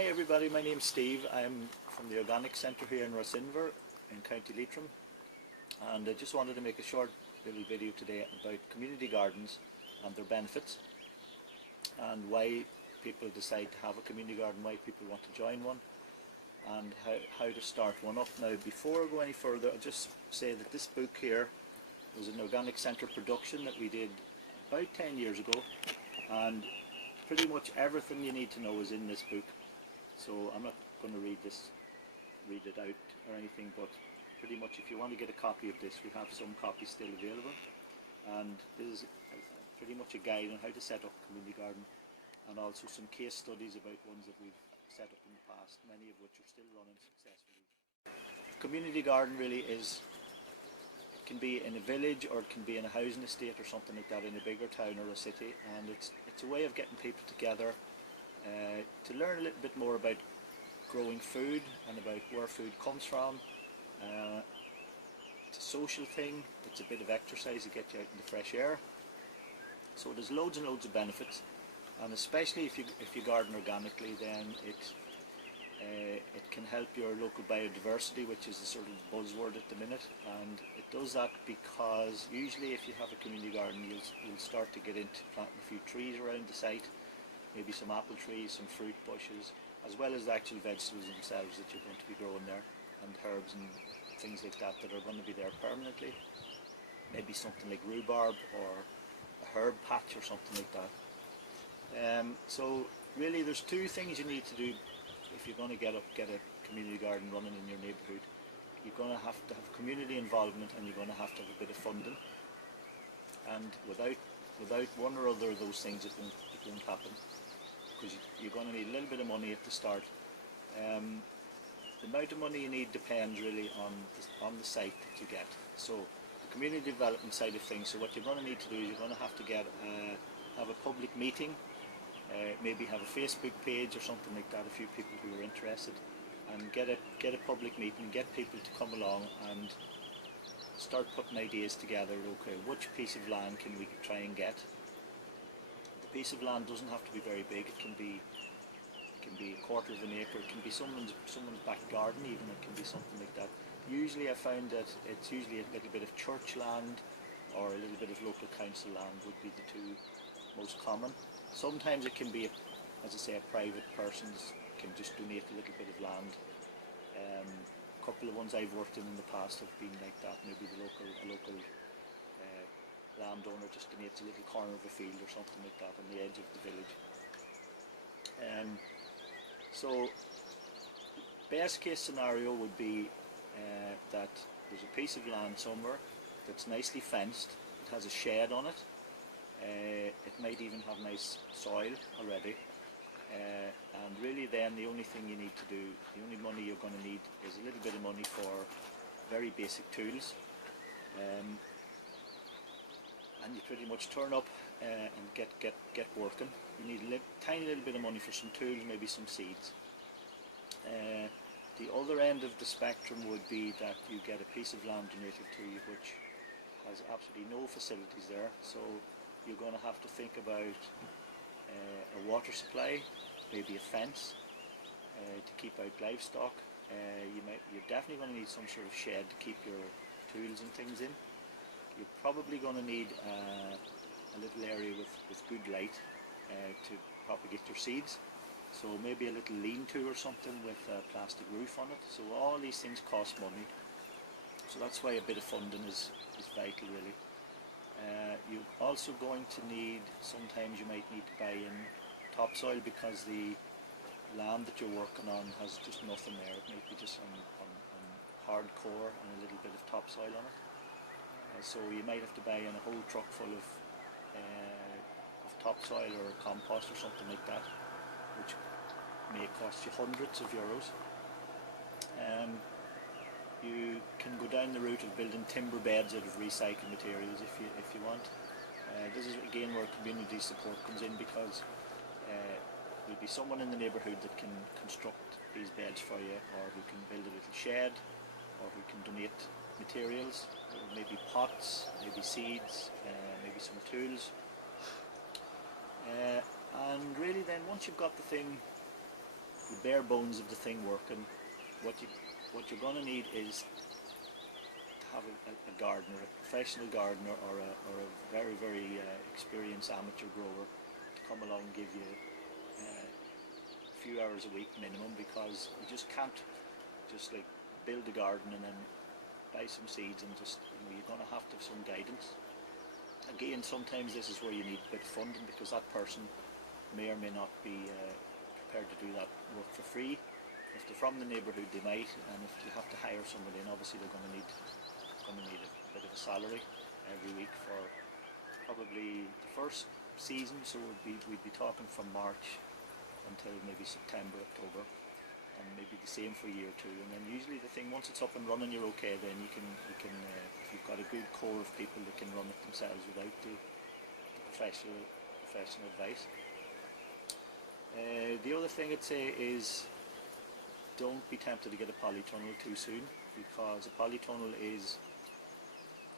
Hi everybody, my name's Steve. I'm from the Organic Centre here in Rocinver in County Leitrim, and I just wanted to make a short little video today about community gardens and their benefits and why people decide to have a community garden, why people want to join one, and how to start one up. Now before I go any further, I'll just say that this book here was an Organic Centre production that we did about 10 years ago, and pretty much everything you need to know is in this book. So I'm not going to read it out or anything, but pretty much if you want to get a copy of this, we have some copies still available, and this is pretty much a guide on how to set up a community garden, and also some case studies about ones that we've set up in the past, many of which are still running successfully. Community garden really is, it can be in a village or it can be in a housing estate or something like that in a bigger town or a city, and it's a way of getting people together to learn a little bit more about growing food and about where food comes from. It's a social thing, it's a bit of exercise to get you out in the fresh air. So there's loads and loads of benefits, and especially if you garden organically, then it can help your local biodiversity, which is the sort of buzzword at the minute, and it does that because usually if you have a community garden you'll start to get into planting a few trees around the site, maybe some apple trees, some fruit bushes, as well as the actual vegetables themselves that you're going to be growing there, and herbs and things like that are going to be there permanently. Maybe something like rhubarb or a herb patch or something like that. So really there's two things you need to do if you're going to get a community garden running in your neighbourhood. You're going to have community involvement, and you're going to have a bit of funding. And without one or other of those things it won't happen, because you're going to need a little bit of money at the start. The amount of money you need depends really on the site that you get. So the community development side of things, so what you're going to need to do is you're going to have to have a public meeting, maybe have a Facebook page or something like that, a few people who are interested, and get a public meeting, get people to come along and start putting ideas together. Okay, which piece of land can we try and get? The piece of land doesn't have to be very big. It can be a quarter of an acre. It can be someone's back garden even. It can be something like that. Usually I found that it's usually a little bit of church land or a little bit of local council land would be the two most common. Sometimes it can be, as I say, a private person's can just donate a little bit of land. A couple of ones I've worked in the past have been like that. Maybe a local landowner just donates a little corner of a field or something like that on the edge of the village. So best case scenario would be that there's a piece of land somewhere that's nicely fenced, it has a shed on it, it might even have nice soil already, and really then the only thing you need to do, the only money you're going to need is a little bit of money for very basic tools, and you pretty much turn up and get working. You need a tiny little bit of money for some tools, maybe some seeds. The other end of the spectrum would be that you get a piece of land donated to you which has absolutely no facilities there, so you're going to have to think about a water supply, maybe a fence to keep out livestock. You're definitely going to need some sort of shed to keep your tools and things in. You're probably going to need a little area with good light to propagate your seeds. So maybe a little lean-to or something with a plastic roof on it. So all these things cost money. So that's why a bit of funding is vital really. You're also going to need, sometimes you might need to buy in topsoil because the land that you're working on has just nothing there. It might be just on hardcore and a little bit of topsoil on it. So you might have to buy in a whole truck full of topsoil or compost or something like that, which may cost you hundreds of euros. You can go down the route of building timber beds out of recycled materials if you want. This is again where community support comes in, because there'll be someone in the neighbourhood that can construct these beds for you, or who can build a little shed, or who can donate materials, maybe pots, maybe seeds, maybe some tools. And really then once you've got the thing the bare bones of the thing working, what you're going to need is to have a gardener, a professional gardener, or a very very experienced amateur grower to come along and give you a few hours a week minimum, because you just can't just like build a garden and then buy some seeds and just, you know, you're going to have some guidance. Again, sometimes this is where you need a bit of funding, because that person may or may not be prepared to do that work for free. If they're from the neighbourhood, they might, and if you have to hire somebody in, obviously they're going to need a bit of a salary every week for probably the first season. So we'd be talking from March until maybe September, October, and maybe the same for a year or two. And then usually the thing, once it's up and running, you're okay. Then you can if you've got a good core of people that can run it themselves without the professional advice. The other thing I'd say is, don't be tempted to get a polytunnel too soon, because a polytunnel is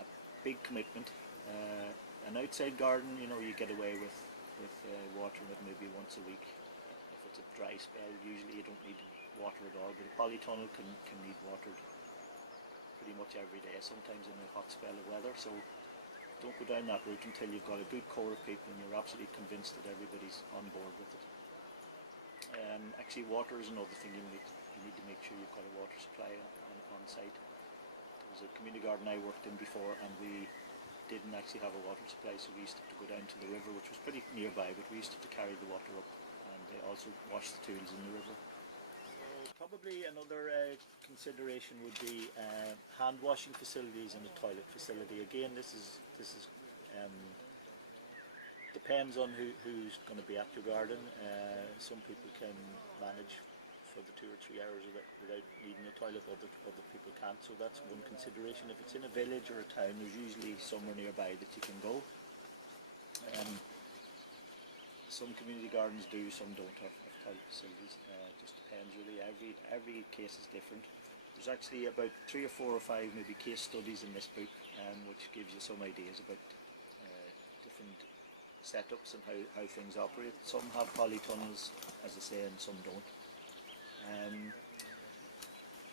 a big commitment. An outside garden, you know, you get away with watering it maybe once a week. If it's a dry spell, usually you don't need water at all, but a polytunnel can need watered pretty much every day, sometimes in a hot spell of weather. So don't go down that route until you've got a good core of people and you're absolutely convinced that everybody's on board with it. Actually, water is another thing you need to make sure you've got a water supply on site. There was a community garden I worked in before, and we didn't actually have a water supply, so we used to go down to the river, which was pretty nearby, but we used to carry the water up, and they also wash the tools in the river. Probably another consideration would be hand washing facilities and a toilet facility. Again, this is depends on who's going to be at your garden. Some people can manage for the 2 or 3 hours without needing a toilet, other people can't, so that's one consideration. If it's in a village or a town, there's usually somewhere nearby that you can go. Some community gardens do, some don't have toilet facilities. Just depends really. Every case is different. There's actually about 3 or 4 or 5 maybe case studies in this book, which gives you some ideas about different setups and how things operate. Some have polytunnels, as I say, and some don't.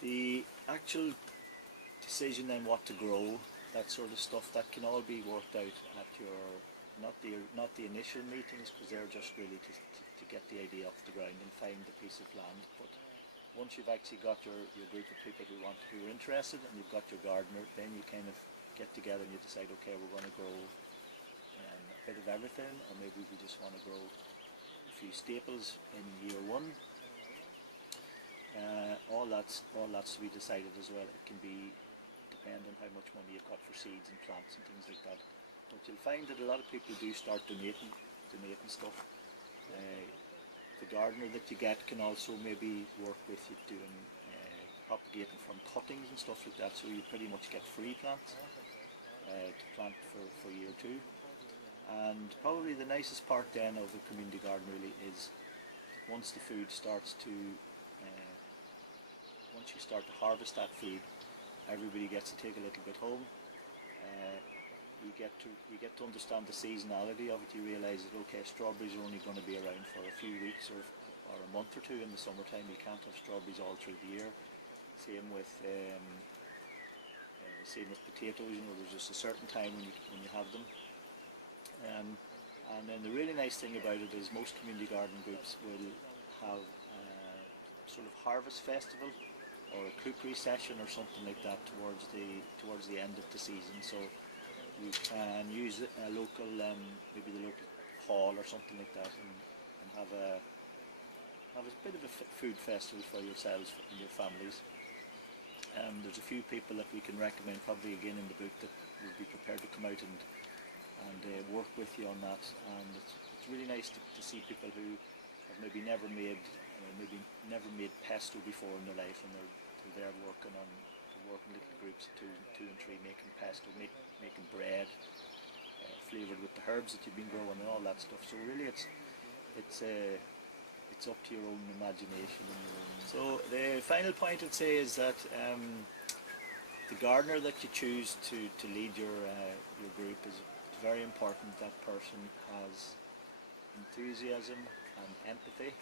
The actual decision then what to grow, that sort of stuff, that can all be worked out at your not the initial meetings, because they're just really to get the idea off the ground and find the piece of land. But once you've actually got your group of people who are interested, and you've got your gardener, then you kind of get together and you decide, okay, we're going to grow a bit of everything, or maybe we just want to grow a few staples in year one. All that's to be decided as well. It can be depend on how much money you've got for seeds and plants and things like that. But you'll find that a lot of people do start donating stuff. The gardener that you get can also maybe work with you doing propagating from cuttings and stuff like that, so you pretty much get free plants to plant for year two. And probably the nicest part then of the community garden really is once the food starts to once you start to harvest that food, everybody gets to take a little bit home. You get to understand the seasonality of it. You realise that, okay, strawberries are only going to be around for a few weeks or a month or two in the summertime. You can't have strawberries all through the year. Same with potatoes. You know, there's just a certain time when you have them. And then the really nice thing about it is most community garden groups will have a sort of harvest festival or a cookery session or something like that towards the end of the season. So you can use a local, maybe the local hall or something like that, and have a bit of a food festival for yourselves and your families. There's a few people that we can recommend, probably again in the book, that would be prepared to come out and work with you on that. And it's really nice to see people who have maybe never made pesto before in their life, and they're working little groups of two and three, making pesto, making bread, flavoured with the herbs that you've been growing and all that stuff. So really it's up to your own imagination and your own. So the final point I'd say is that the gardener that you choose to lead your group, is it's very important that person has enthusiasm and empathy,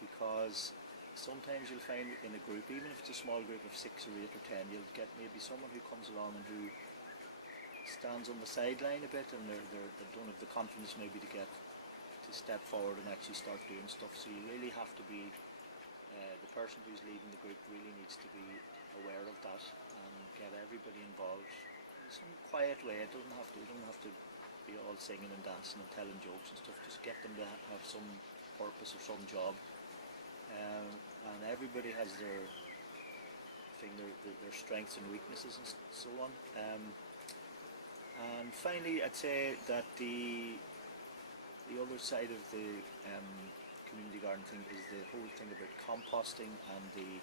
because sometimes you'll find in a group, even if it's a small group of 6 or 8 or 10, you'll get maybe someone who comes along and who stands on the sideline a bit, and they don't have the confidence maybe to step forward and actually start doing stuff. So you really have to be, the person who's leading the group really needs to be aware of that and get everybody involved in some quiet way. You don't have to be all singing and dancing and telling jokes and stuff. Just get them to have some purpose or some job, and everybody has their strengths and weaknesses and so on. And finally, I'd say that the other side of the community garden thing is the whole thing about composting and the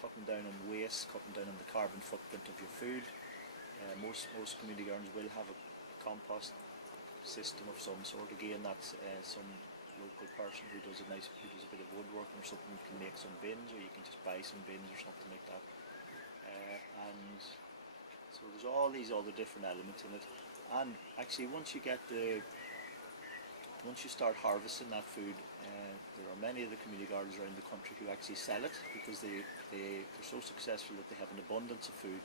cutting down on waste, cutting down on the carbon footprint of your food. Most community gardens will have a compost system of some sort. Again, that's some local person who does a bit of woodworking or something can make some bins, or you can just buy some bins or something like that. And so there's all these other different elements in it. And actually, once you start harvesting that food, there are many of the community gardens around the country who actually sell it because they're so successful that they have an abundance of food.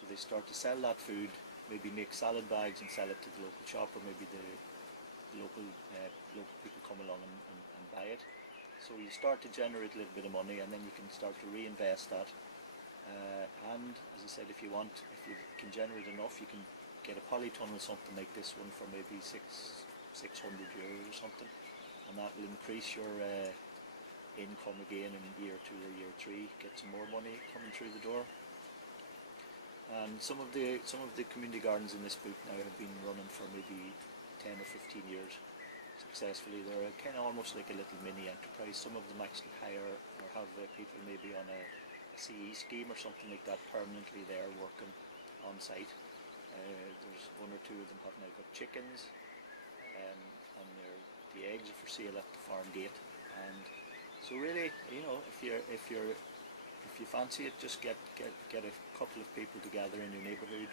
So they start to sell that food, maybe make salad bags and sell it to the local shop, or maybe the local people come along and buy it. So you start to generate a little bit of money, and then you can start to reinvest that. And as I said, if you can generate enough, you can get a polytunnel, something like this one, for maybe €600 or something, and that will increase your income again in year 2 or year 3. Get some more money coming through the door. And some of the community gardens in this book now have been running for maybe 10 or 15 years successfully. They're kind of almost like a little mini enterprise. Some of them actually hire or have people maybe on a CE scheme or something like that permanently there working on site. There's 1 or 2 of them have now got chickens, and the eggs are for sale at the farm gate. And so really, if you fancy it, just get a couple of people together in your neighbourhood,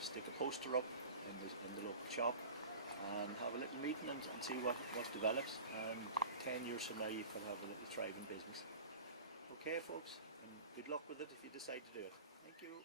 stick a poster up in the local shop, and have a little meeting and see what develops. And 10 years from now, you could have a little thriving business. Okay, folks, and good luck with it if you decide to do it. Thank you.